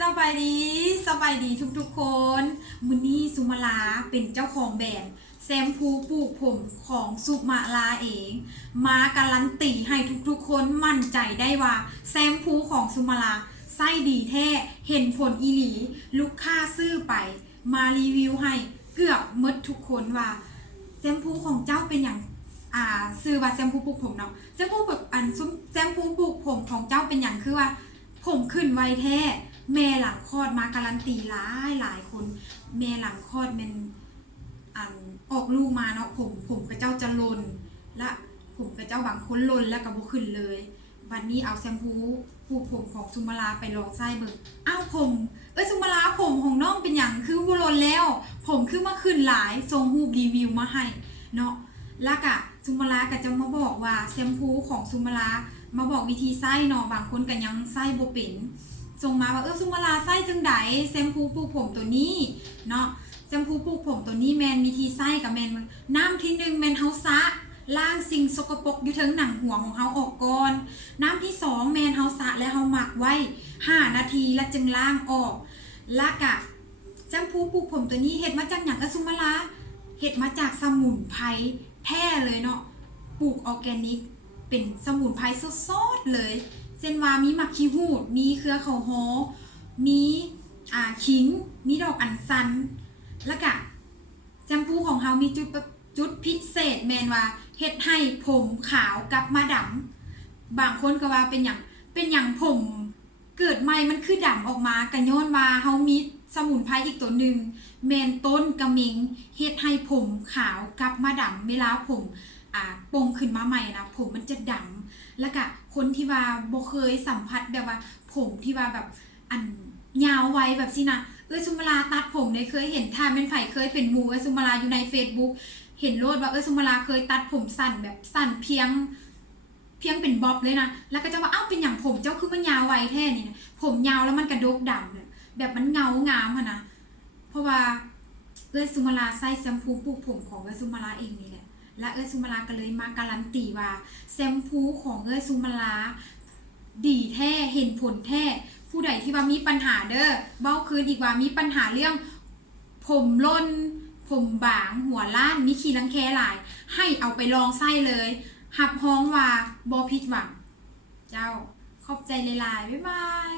สบายดีทุกคนมื้อนี้สุมาลาเป็นเจ้าของแบรนด์แชมพูปลูกผมของสุมาลาเองมาการันตีให้ทุกคนมั่นใจได้ว่าแชมพูของสุมาลาไส้ดีแท้เห็นผลอีหลีลูกค้าซื้อไปมารีวิวให้เกือบหมดทุกคนว่าแชมพูของเจ้าเป็นอย่างซื้อว่าแชมพูปลูกผมเนาะแชมพูแบบแชมพูปลูกผมของเจ้าเป็นอย่างคือว่าผมขึ้นไวแท้แม่หลังคลอดมาการันตีหลายคนแม่หลังคลอดเป็นออกลูกมาเนาะผมกับเจ้าจะลนและผมกับเจ้าบางคนลนแล้วก็บ่ขึ้นเลยวันนี้เอาแชมพูปลูกผมของสุมาลาไปลองใส่เบิ่งอ้าวสุมาลาผมของน้องเป็นอย่างคือบ่ลนแล้วผมคือมาขึ้นหลายส่งรูปรีวิวมาให้เนาะแล้วก็สุมาลาก็จะมาบอกว่าแชมพูของสุมาลามาบอกวิธีใส่เนาะบางคนก็ยังใส่บ่เป็นส่งมาว่าสุมาลาใส่จังไดแชมพูปลูกผมตัวนี้เนาะแชมพูปลูกผมตัวนี้แมนวิธีใส่กับแมนน้ำที่1แมนเฮาซะล้างสิ่งสกปรกอยู่เทิงหนังหัวของเฮาออกก่อนน้ำที่2แมนเฮาซะและเฮาหมักไว้5นาทีแล้วจึงล้างออกแล้วก็แชมพูปลูกผมตัวนี้เฮ็ดมาจากหยังสุมาลาเฮ็ดมาจากสมุนไพรแท้เลยเนาะปลูกออร์แกนิกเป็นสมุนไพรสดๆเลยเช่นว่ามีมักขี้หูดมีเครือเขาฮอมีขิงมีดอกอัญชันแล้วก็แชมพูของเฮามีจุดพิเศษแมนว่าเฮ็ดให้ผมขาวกลับมาดำบางคนก็ว่าเป็นอย่างผมเกิดใหม่มันคือดำออกมาก็ย้อนว่าเฮามีสมุนไพรอีกตัวนึงแมนต้นกระเมงเฮ็ดให้ผมขาวกลับมาดำเวลาผมปงขึ้นมาใหม่นะผมมันจะดำแล้วก็คนที่ว่าบ่เคยสัมผัสแบบว่าผมที่ว่าแบบยาวไว้แบบสินะสุมาลาตัดผมเนี่ยเคยเห็นถ้าเป็นไผเคยเป็นหมู่สุมาลาอยู่ใน Facebook เห็นโลดว่าสุมาลาเคยตัดผมสั้นแบบสั้นเพียงเป็นบ๊อบเลยนะแล้วก็จะว่าเป็นอย่างผมเจ้าคือมันยาวไวแท้นี่นะผมยาวแล้วมันกระดกดำเนี่ยแบบมันเงางามนะเพราะว่าสุมาลาใส่แชมพูปลูกผมของสุมาลาเองนี่แหละและสุมาลาก็เลยมาการันตีว่าแชมพูของสุมาลาดีแท้เห็นผลแท้ผู้ใดที่ว่ามีปัญหาเด้อเบ้าคืนอีกว่ามีปัญหาเรื่องผมล่นผมบางหัวล้านมีขี้รังแคหลายให้เอาไปลองใส่เลยหับฮ้องว่าบ่ผิดหวังเจ้าขอบใจหลายๆบ๊ายบาย